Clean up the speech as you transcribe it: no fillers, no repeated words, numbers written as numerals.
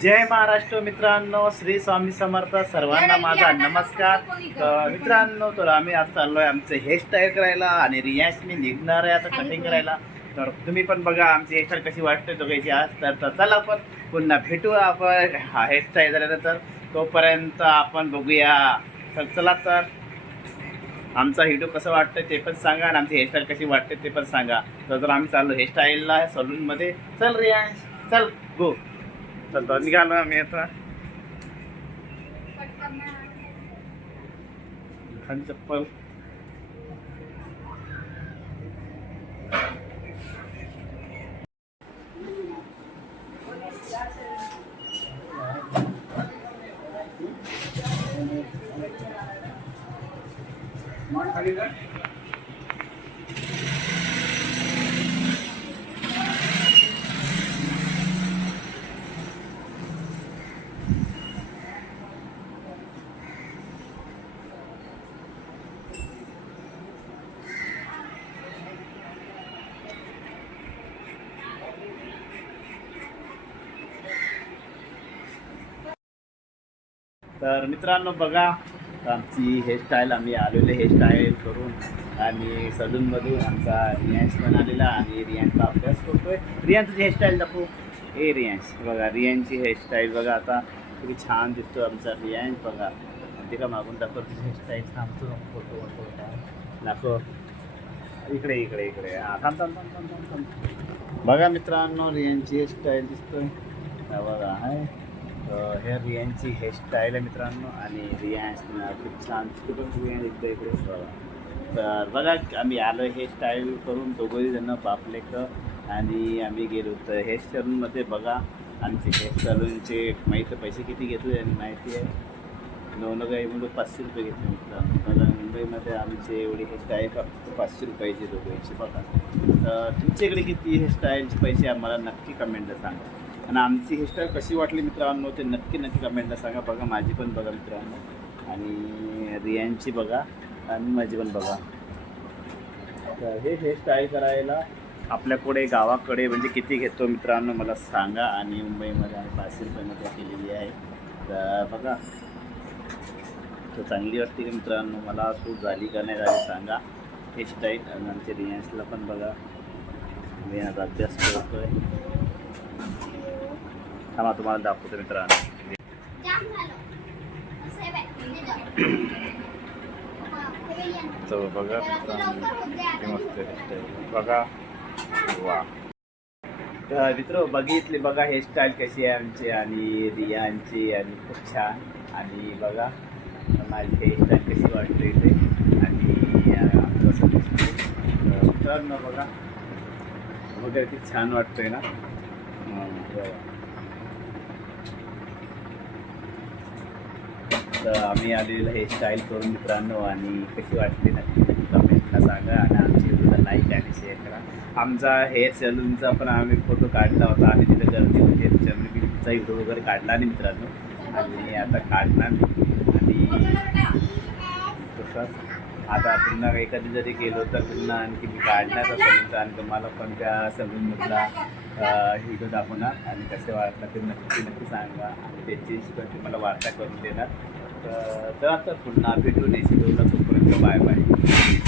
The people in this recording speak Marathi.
जय महाराष्ट्र मित्रांनो, श्री स्वामी समर्थ. सर्वांना माझा नमस्कार. मित्रांनो, तर आम्ही आज चाललोय आमचे हेअरस्टाईल करायला आणि रियाजने निघणार आहे आता कटिंग करायला. तर तुम्ही पण बघा आमची हेअरस्टाईल कशी वाटते दोघांची आज. तर चला आपण पुन्हा भेटू आपण हेअरस्टाईल झाल्यानंतर. तोपर्यंत आपण बघूया. तर चला, तर आमचा व्हिडिओ कसं वाटतं ते पण सांगा आणि आमची हेअरस्टाईल कशी वाटते ते पण सांगा. तर आम्ही चाललो हेअरस्टाईलला सलूनमध्ये. चल रियाज, चल गो. तर निघालो आम्ही आता. चप्पल तर मित्रांनो बघा, आमची हेअरस्टाईल आम्ही आलेले हेअरस्टाईल करून आणि सलूनमधून आमचा रियांश पण आलेला आणि रियांशचा अभ्यास करतोय. रियांची हेअरस्टाईल दाखवू. ए रियांश बघा, रियांची हेअरस्टाईल बघा आता किती छान दिसतो आमचा रियांश. बघा ते का मागून दाखव तुझी हेअरस्टाईल. थांबतो फोटो फोटो दाखव. इकडे इकडे इकडे. हां थांब थांब थांब थांब थांब थांब. बघा मित्रांनो, रियांची हेअरस्टाईल दिसतोय बघा. आहे हे रियांची हेअरस्टाईल आहे मित्रांनो. आणि रियांश खूप छान रियांश इकडे इकडे बघा. तर बघा आम्ही आलो हेअरस्टाईल करून दोघंही जण बापलेक आणि आम्ही गेलो होतो हेअर सलूनमध्ये. बघा आमचे हेअर सलूनचे माहिती पैसे किती घेतले आणि माहिती आहे. दोन काही म्हणून 500 रुपये घेतले मित्रांनो. बघा मुंबईमध्ये आमचे एवढी हेअरस्टाईल फक्त 500 रुपयाचे दोघांचे. बघा तर तुमच्याकडे किती हेअरस्टाईलचे पैसे आम्हाला नक्की कमेंटला सांगा. आणि आमची हेअरस्टाईल कशी वाटली मित्रांनो ते नक्की कमेंटला सांगा. बघा माझी पण बघा मित्रांनो आणि रियांची बघा आणि माझी पण बघा. तर हे हेअरस्टाईल करायला आपल्याकडे गावाकडे म्हणजे किती घेतो मित्रांनो मला सांगा. आणि मुंबईमध्ये आम्ही 500 रुपयामध्ये केलेली आहे. तर बघा तर चांगली वाटते की मित्रांनो, मला सूट झाली का नाही झाली सांगा हेअरस्टाईल. आणि आमच्या रियांशला पण बघा मी आता अभ्यास करतोय. थांबा तुम्हाला दाखवतो मित्रांनो. तर बघा मित्रांनो मस्त हेअरस्टाईल बघा. वा तर मित्र बघितले बघा हेअरस्टाईल कशी आहे आमची आणि रियांची आणि खूप छान. आणि बघा माझी हेअरस्टाईल कशी वाटते ते आणि कसं दिसतं मित्रांनो. बघा बघा किती छान वाटतंय ना. तर आम्ही आलेलं हेअरस्टाईल करून मित्रांनो आणि कशी वाटली नक्की कमेंटला सांगा. आणि आमची व्हिडिओला लाईक आणि शेअर करा. आमचा हेअर सलूनचा पण आम्ही फोटो काढला होता आणि तिथे गर्दी होती त्याच्यामुळे मी तुमचा व्हिडिओ वगैरे काढला नाही मित्रांनो. आणि आता काढणार आणि तसंच आता पुन्हा एखादी जरी गेलो तर पुन्हा आणखी मी काढणार सलूनचा आणि तुम्हाला पण त्या सलूनमधला व्हिडिओ दाखवणार. आणि कसे वाटलं ते नक्की सांगा आणि त्याची पण तुम्हाला वार्ता करून देणार. तर पुन्हा भेटू नेक्स्ट व्हिडिओला. तोपर्यंत बाय बाय.